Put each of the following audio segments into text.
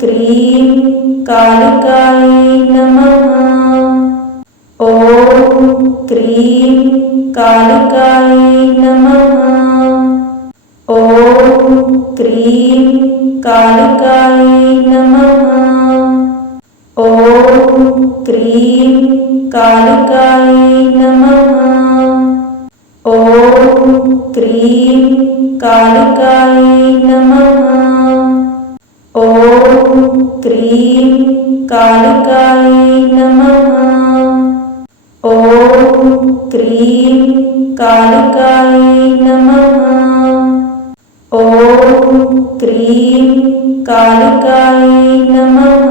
Cream कालिकायै नमः। ॐ cream कालिकायै नमः। ॐ क्रीं कालिकायै नमः। ॐ क्रीं कालिकायै नमः। ॐ क्रीं कालिकायै नमः क्रीं कालिकायै नमः। ॐ क्रीं कालिकायै नमः। ॐ क्रीं कालिकायै नमः।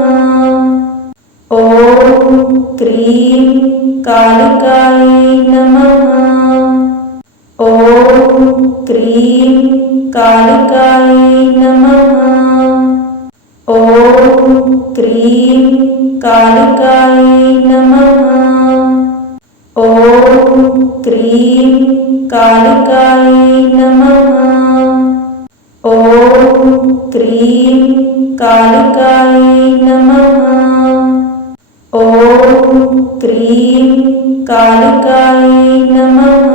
ॐ क्रीं कालिकायै नमः। ॐ क्रीं कालिकायै नमः कालिकायै नमः। ॐ क्रीं कालिकायै नमः। ॐ क्रीं कालिकायै नमः। ॐ क्रीं कालिकायै नमः।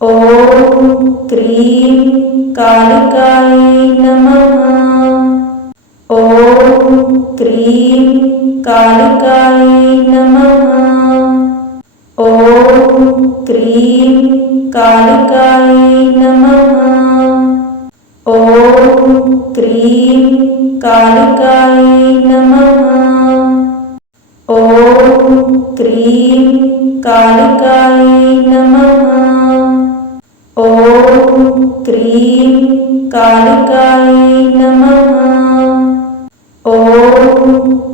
ॐ क्रीं कालिकायै नमः कालिकायै नमः। ॐ क्रीं कालिकायै नमः। ॐ क्रीं कालिकायै नमः। ॐ क्रीं कालिकायै नमः। ॐ क्रीं कालिकायै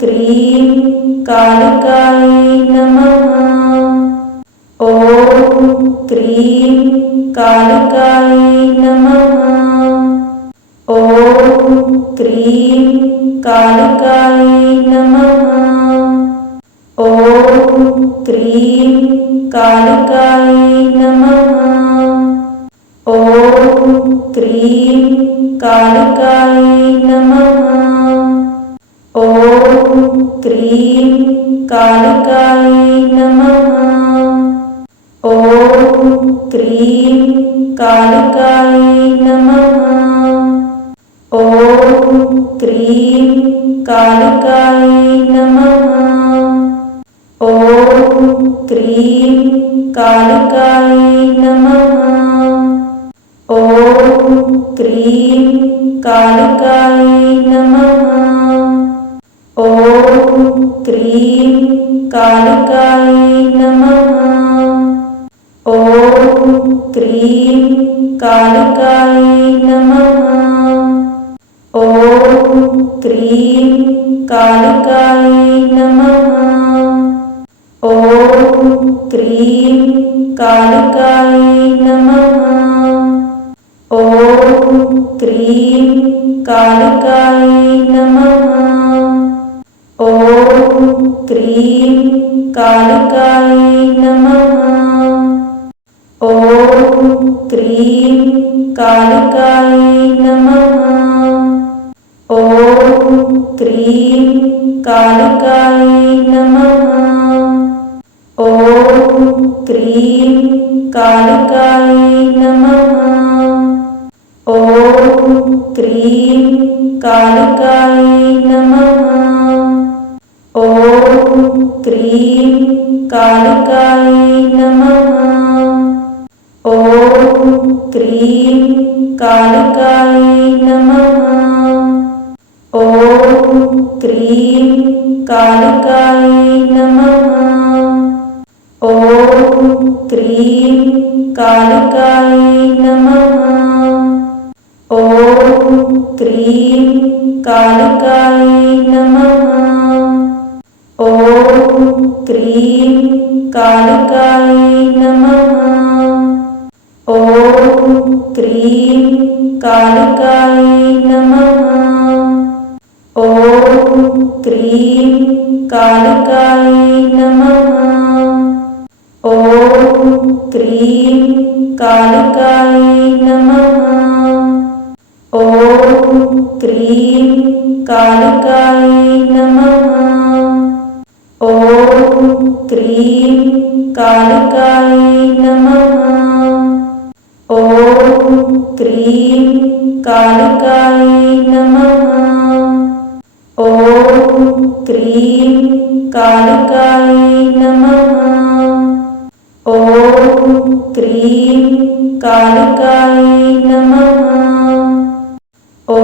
क्रीं कालिकायै नमः। ॐ क्रीं कालिकायै नमः। ॐ क्रीं कालिकायै नमः। ॐ क्रीं कालिकायै नमः। ॐ क्रीं कालिकायै नमः क्रीं कालिकायै नमः। ॐ क्रीं कालिकायै नमः। ॐ क्रीं कालिकायै नमः। ॐ क्रीं कालिकायै नमः। ॐ क्रीं कालिकायै नमः। ॐ क्रीं कालिकायै नमः। ॐ क्रीं कालिकायै नमः। ॐ क्रीं कालिकायै नमः। ॐ क्रीं कालिकायै नमः। ॐ क्रीं कालिकायै नमः क्रीं कालिकायै नमः। ॐ क्रीं कालिकायै नमः। ॐ क्रीं कालिकायै नमः। ॐ क्रीं कालिकायै नमः। ॐ क्रीं कालिकायै नमः क्रीं कालिकायै नमः। ॐ क्रीं कालिकायै नमः। ॐ क्रीं कालिकायै नमः। ॐ क्रीं कालिकायै नमः। ॐ क्रीं कालिकायै नमः ఓం క్రీం కాళికాయ నమ. ఓం క్రీం కాళికాయ నమ. ఓం క్రీం కాళికాయ నమ. ఓం క్రీం కాళికాయ నమ. ఓం క్రీం కాళికాయ నమ. कालिकायै नमः ॐ क्रीं कालिकायै नमः ॐ क्रीं कालिकायै नमः ॐ क्रीं कालिकायै नमः ॐ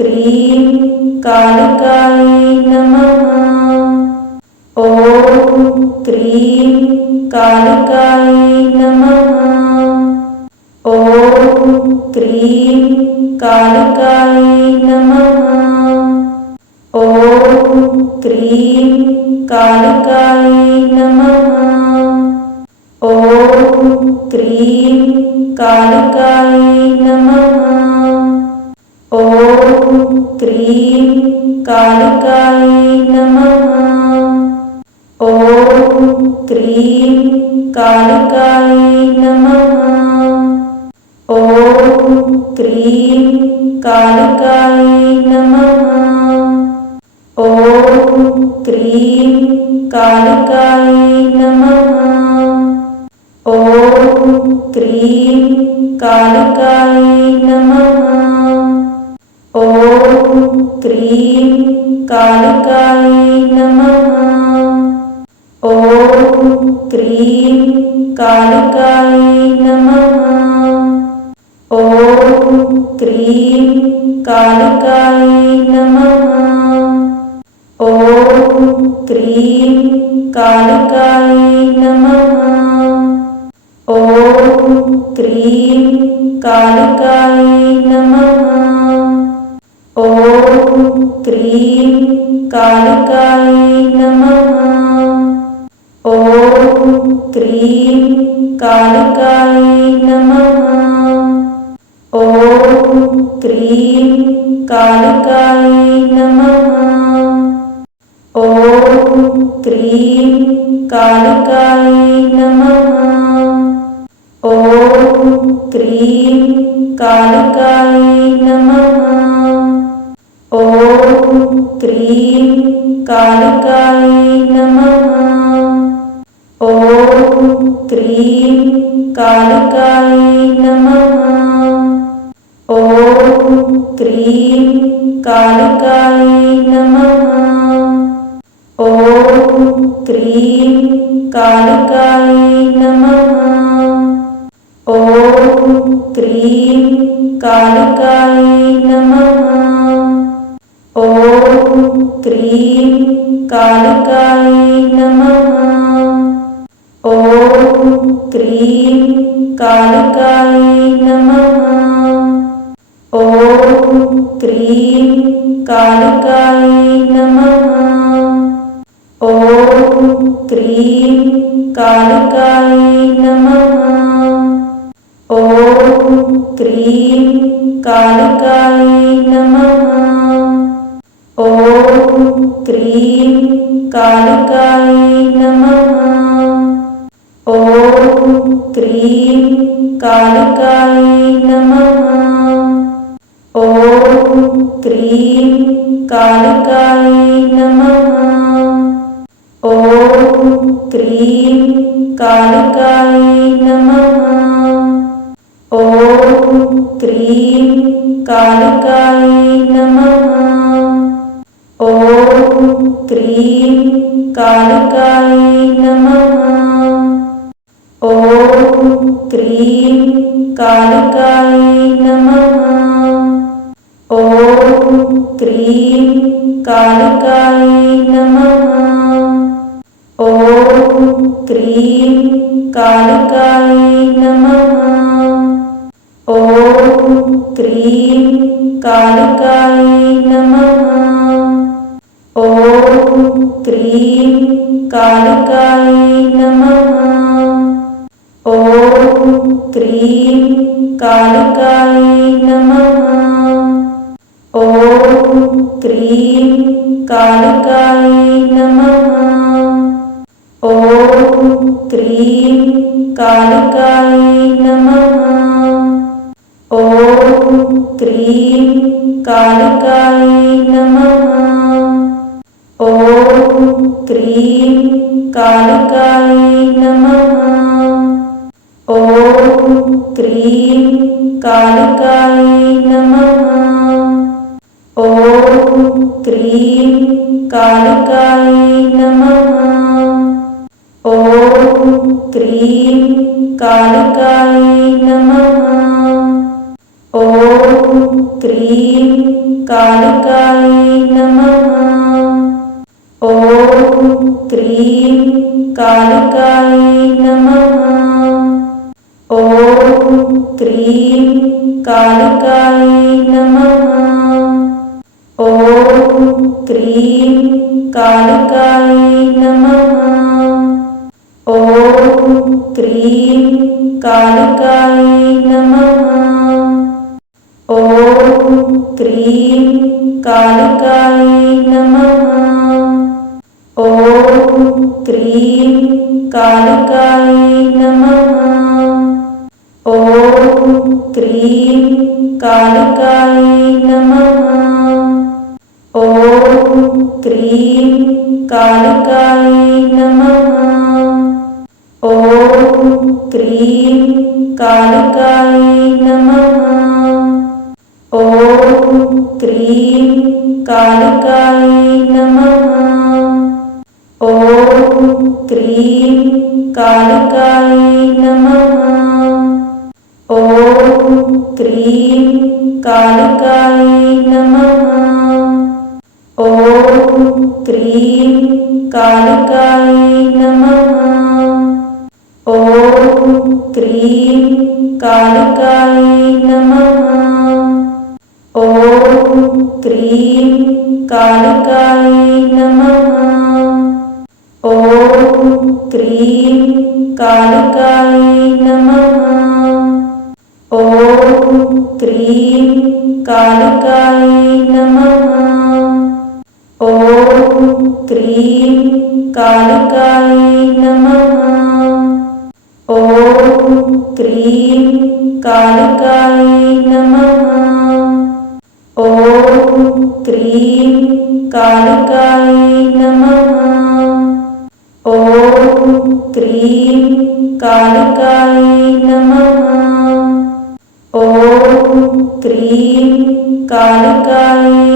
क्रीं कालिकायै नमः ॐ क्रीं कालिकायै नमः ॐ क्रीं कालिकायै नमः ॐ क्रीं कालिकायै नमः ॐ क्रीं कालिकायै नमः ॐ क्रीं कालिकायै नमः क्रीं कालिकायै नमः। ॐ क्रीं कालिकायै नमः। ॐ क्रीं कालिकायै नमः। ॐ क्रीं कालिकायै नमः। ॐ क्रीं कालिकायै नमः क्रीं कालिकायै नमः। ॐ क्रीं कालिकायै नमः। ॐ क्रीं कालिकायै नमः। ॐ क्रीं कालिकायै नमः। ॐ क्रीं कालिकायै नमः क्रीं कालिकायै नमः ॐ क्रीं कालिकायै नमः। ॐ क्रीं कालिकायै नमः। ॐ क्रीं कालिकायै नमः। ॐ क्रीं कालिकायै क्रीं कालिकायै नमः ॐ क्रीं कालिकायै नमः ॐ क्रीं कालिकायै नमः ॐ क्रीं कालिकायै नमः ॐ क्रीं कालिकायै नमः क्रीं कालिकायै नमः ॐ क्रीं कालिकायै नमः ॐ क्रीं कालिकायै नमः ॐ क्रीं कालिकायै नमः ॐ क्रीं कालिकायै नमः कालिकायै नमः। ॐ क्रीं कालिकायै नमः। ॐ क्रीं कालिकायै नमः। ॐ क्रीं कालिकायै नमः। ॐ क्रीं कालिकायै नमः क्रीं कालिकायै नमः। ॐ क्रीं कालिकायै नमः। ॐ क्रीं कालिकायै नमः। ॐ क्रीं कालिकायै नमः। ॐ क्रीं कालिकायै नमः क्रीं कालिकायै नमः। ॐ क्रीं कालिकायै नमः। ॐ क्रीं कालिकायै नमः। ॐ क्रीं कालिकायै नमः। ॐ क्रीं कालिकायै नमः क्रीं कालिकायै नमः। ॐ क्रीं कालिकायै नमः। ॐ क्रीं कालिकायै नमः। ॐ क्रीं कालिकायै नमः। ॐ क्रीं कालिकायै नमः क्रीं कालिकायै नमः ॐ क्रीं कालिकायै नमः। ॐ क्रीं कालिकायै नमः। ॐ क्रीं कालिकायै नमः। ॐ क्रीं कालिकायै नमः ॐ क्रीं कालिकायै नमः। ॐ क्रीं कालिकायै नमः। ॐ क्रीं कालिकायै नमः। ॐ क्रीं कालिकायै नमः। ॐ क्रीं कालिकायै नमः ॐ क्रीं कालिकायै नमः। ॐ क्रीं कालिकायै नमः। ॐ क्रीं कालिकायै नमः। ॐ क्रीं कालिकायै नमः। ॐ क्रीं कालिकायै नमः ఓం క్రీం కాళికాయ నమ ఓం క్రీం కాళికాయ నమ ఓం క్రీం కాళికాయ నమ ఓం క్రీం కాళికాయ నమ ఓం క్రీం కాళికాయ